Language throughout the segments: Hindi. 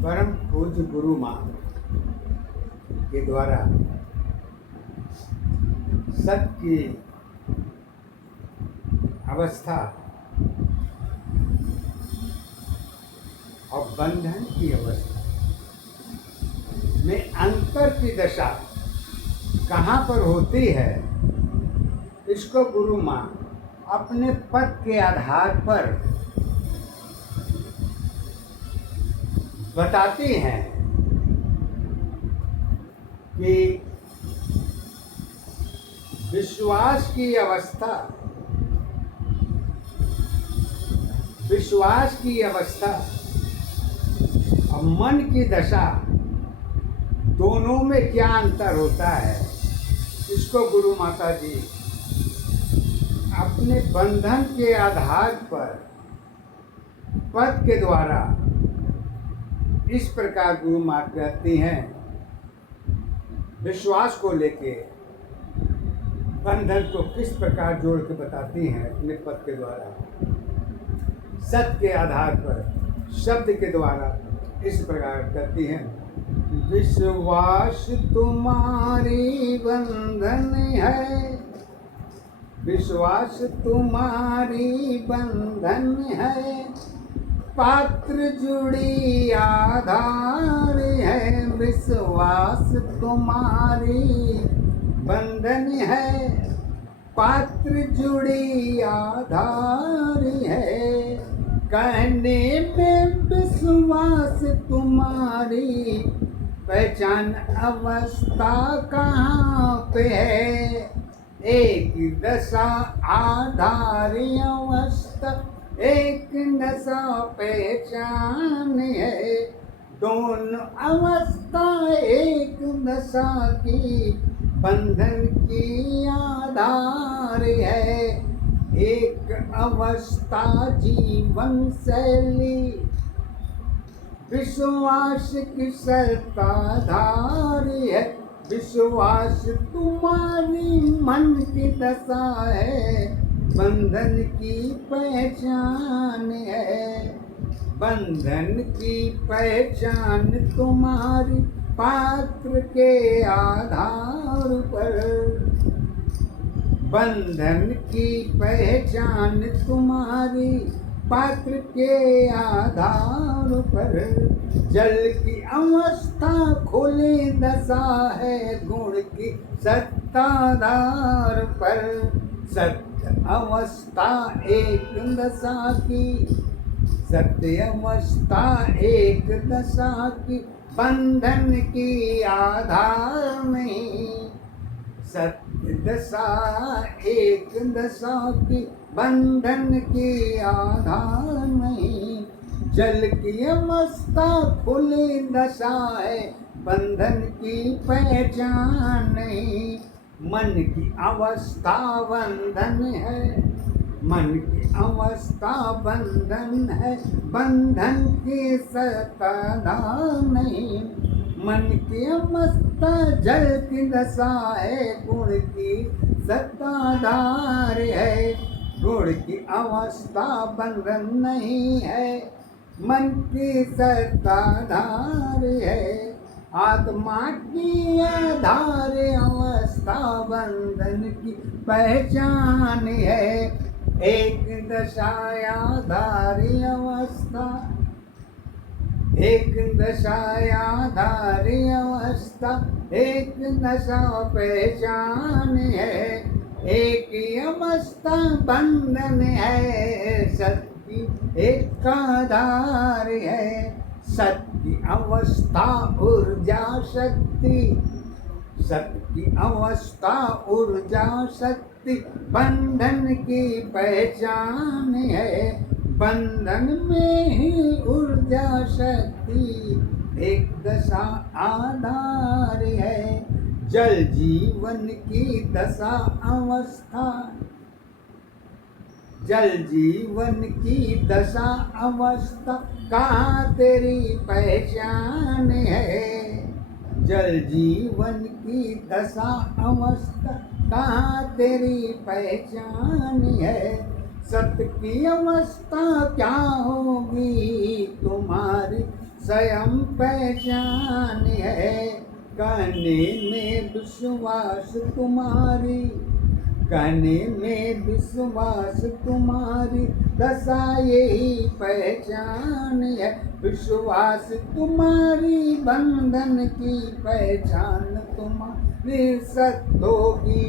परम पूज्य गुरु माँ के द्वारा सत की अवस्था और बंधन की अवस्था में अंतर की दशा कहाँ पर होती है, इसको गुरु माँ अपने पद के आधार पर बताती हैं कि विश्वास की अवस्था और मन की दशा दोनों में क्या अंतर होता है, इसको गुरु माता जी अपने बंधन के आधार पर पद के द्वारा इस प्रकार गुरु माँ कहती हैं, विश्वास को लेके बंधन को किस प्रकार जोड़ के बताती हैं अपने पद के द्वारा, सत्य के आधार पर शब्द के द्वारा इस प्रकार करती हैं। विश्वास तुम्हारी बंधन है, विश्वास तुम्हारी बंधन है, पात्र जुड़ी आधार है, विश्वास तुम्हारी बंधन है, पात्र जुड़ी आधार है, कहने में विश्वास तुम्हारी, पहचान अवस्था कहाँ पे है, एक दशा आधार अवस्था, एक दशा पहचान है, दोनों अवस्था एक दशा की, बंधन की आधार है, एक अवस्था जीवन शैली, विश्वास की सत्ताधार है, विश्वास तुम्हारी मन की दशा है, बंधन की पहचान है, बंधन की पहचान तुम्हारी पात्र के आधार पर, बंधन की पहचान तुम्हारी पात्र के आधार पर, जल की अवस्था खुली दशा है, गुण की सत्ताधार पर, सत्य अवस्था एक दशा की, सत्य अवस्था एक दशा की, बंधन की आधार में, सत्य दशा एक दशा की, बंधन की आधार नहीं, जल की अवस्था खुली दशा है, बंधन की पहचान नहीं, मन की अवस्था बंधन है, मन की अवस्था बंधन है, बंधन की सत्ताधार नहीं, मन की अवस्था जल की दशा है, गुण की सत्ताधार है, गुण की अवस्था बंधन नहीं है, मन की सत्ताधार है, आत्मा की आधार अवस्था बंधन की पहचान है, एक दशा आधारी अवस्था, एक दशा आधारी अवस्था, एक दशा पहचान है, एक अवस्था बंधन है, सत्य एक आधार है, सत्य अवस्था ऊर्जा शक्ति, सत्य की अवस्था ऊर्जा शक्ति, बंधन की पहचान है, बंधन में ही ऊर्जा शक्ति, एक दशा आधार है, जल जीवन की दशा अवस्था, जल जीवन की दशा अवस्था कहाँ तेरी पहचान है। जल जीवन की दशा अवस्था कहाँ तेरी पहचान है। सत्य की अवस्था क्या होगी तुम्हारी स्वयं पहचान है। कहने में विश्वास तुम्हारी, कहने में विश्वास तुम्हारी दशा यही पहचान है। विश्वास तुम्हारी बंधन की पहचान तुम्हारी सत्य होगी।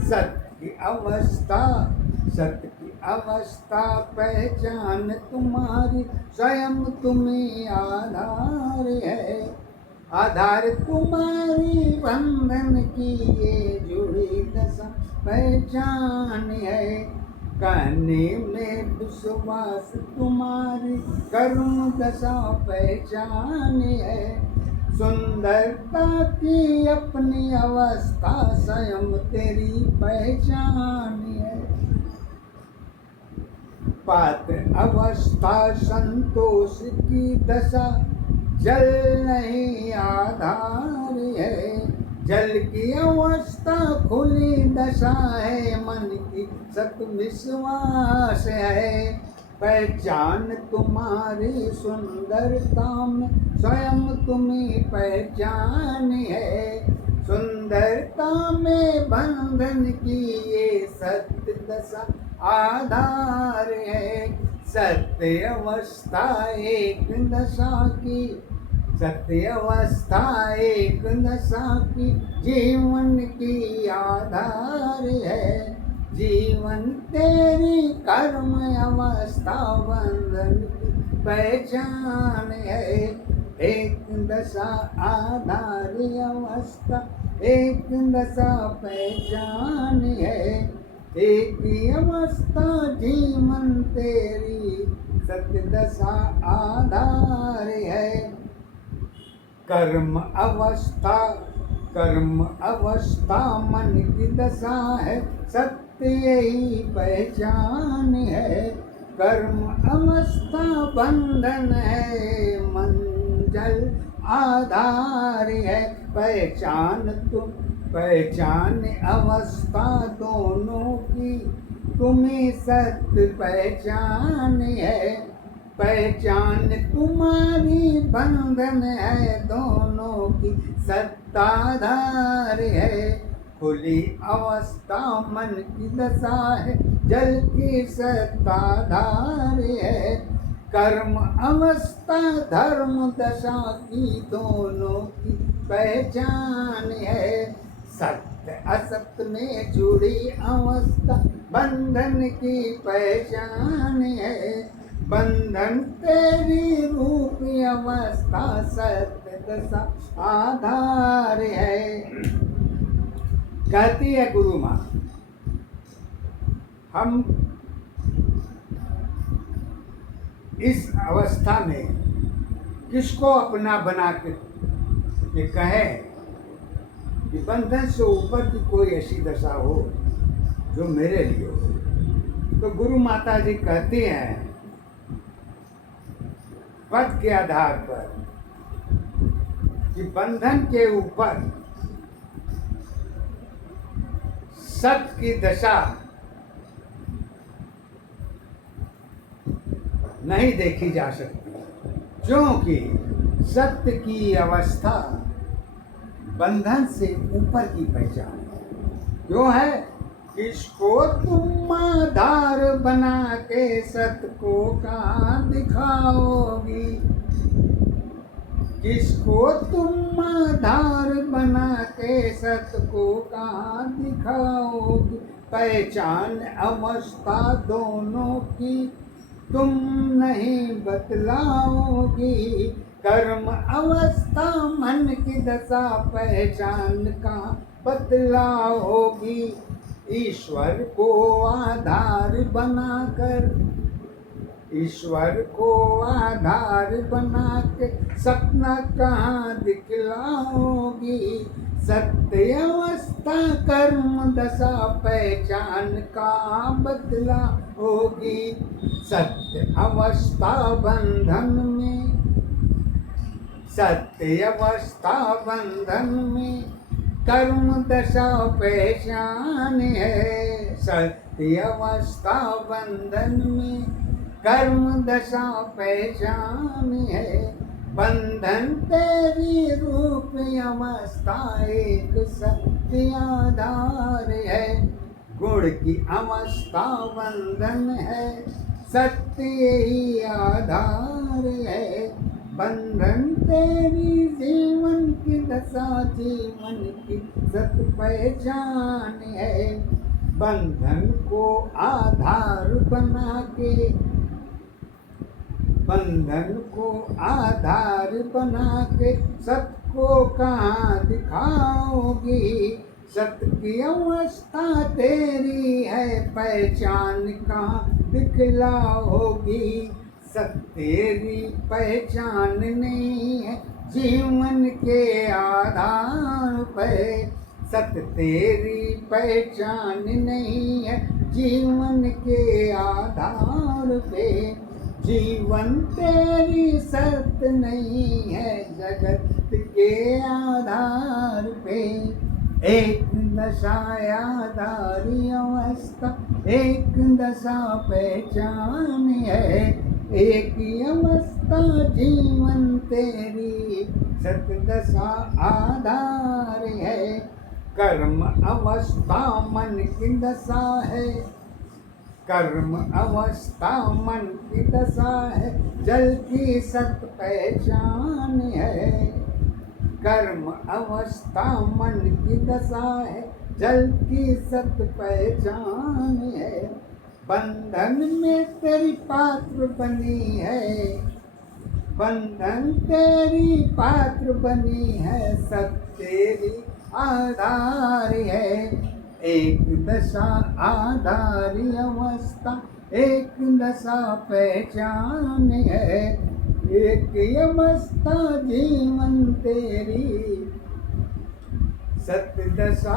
सत्य की अवस्था, सत्य की अवस्था पहचान तुम्हारी स्वयं तुम्हें आधार है। आधार तुम्हारी बंधन की ये जुड़ी दशा पहचान है। कहने में विश्वास तुम्हारी कर्म दशा पहचान है। सुंदरता की अपनी अवस्था स्वयं तेरी पहचान है। पात्र अवस्था संतोष की दशा जल नहीं आधार है। जल की अवस्था खुली दशा है, मन की सत्य विश्वास है। पहचान तुम्हारी सुंदरता में स्वयं तुम्हें पहचान है। सुंदरता में बंधन की ये सत्य दशा आधार है। सत्य अवस्था एक दशा की, सत्य अवस्था एक दशा की जीवन की आधार है। जीवन तेरी कर्म अवस्था बंधन की पहचान है। एक दशा आधार अवस्था एक दशा पहचान है। एक ही अवस्था जीवन तेरी सत्य दशा आधार है। कर्म अवस्था, कर्म अवस्था मन की दशा है, सत्य यही पहचान है। कर्म अवस्था बंधन है, मंजल आधार है। पहचान तुम, पहचान अवस्था दोनों की तुम्हें सत्य पहचान है। पहचान तुम्हारी बंधन है, दोनों की सत्ताधार है। खुली अवस्था मन की दशा है, जल की सत्ताधार है। कर्म अवस्था धर्म दशा की दोनों की पहचान है। सत्य असत्य में जुड़ी अवस्था बंधन की पहचान है। बंधन तेरी रूप अवस्था सत्य दशा आधार है। कहती है गुरु माँ, हम इस अवस्था में किसको अपना बना के ये कहें कि बंधन से ऊपर की कोई ऐसी दशा हो जो मेरे लिए हो। तो गुरु माता जी कहती हैं पद के आधार पर कि बंधन के ऊपर सत्य की दशा नहीं देखी जा सकती, क्योंकि सत्य की अवस्था बंधन से ऊपर की पहचान है। क्यों है? किसको तुम आधार बना के सत्य को कहाँ दिखाओगी? किसको तुम आधार बना के सत्य को कहाँ दिखाओगी? पहचान अवस्था दोनों की तुम नहीं बतलाओगी। कर्म अवस्था मन की दशा पहचान का बतलाओगी। ईश्वर को आधार बनाकर, ईश्वर को आधार बना के सपना कहाँ दिखलाओगी? सत्य अवस्था कर्म दशा पहचान का बदला होगी। सत्य अवस्था बंधन में, सत्य अवस्था बंधन में कर्म दशा पहचान है। सत्य अवस्था बंधन में कर्म दशा पहचान है। बंधन तेरी रूप अवस्था एक सत्य आधार है। गुण की अवस्था बंधन है, सत्य ही आधार है। बंधन तेरी जीवन की दशा, जीवन की सत पहचान है। बंधन को आधार बना के, बंधन को आधार बना के सत को कहाँ दिखाओगी। सत की अवस्था तेरी है, पहचान कहाँ दिखलाओगी। सत तेरी पहचान नहीं है जीवन के आधार पे। सत तेरी पहचान नहीं है जीवन के आधार पे। जीवन तेरी सत नहीं है जगत के आधार पे। एक दशा आधारी अवस्था, एक दशा पहचान है। एक अवस्था जीवन तेरी सत दशा आधार है। कर्म अवस्था मन की दशा है, कर्म अवस्था मन की दशा है। जल की सत पहचान है। कर्म अवस्था मन की दशा है, जल की सत पहचान है। बंधन में तेरी पात्र बनी है, बंधन तेरी पात्र बनी है। सब तेरी आधार है। एक दशा आधारी अवस्था, एक दशा पहचान है। एक अवस्था जीवन तेरी सत दशा